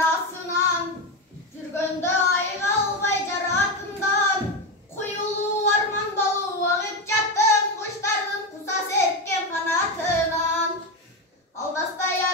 арасынан, жүргенде айға албай жаратымдан, құйылу арман болу ағып жаттым, құштардың құса серкен қанатынан. Алдастай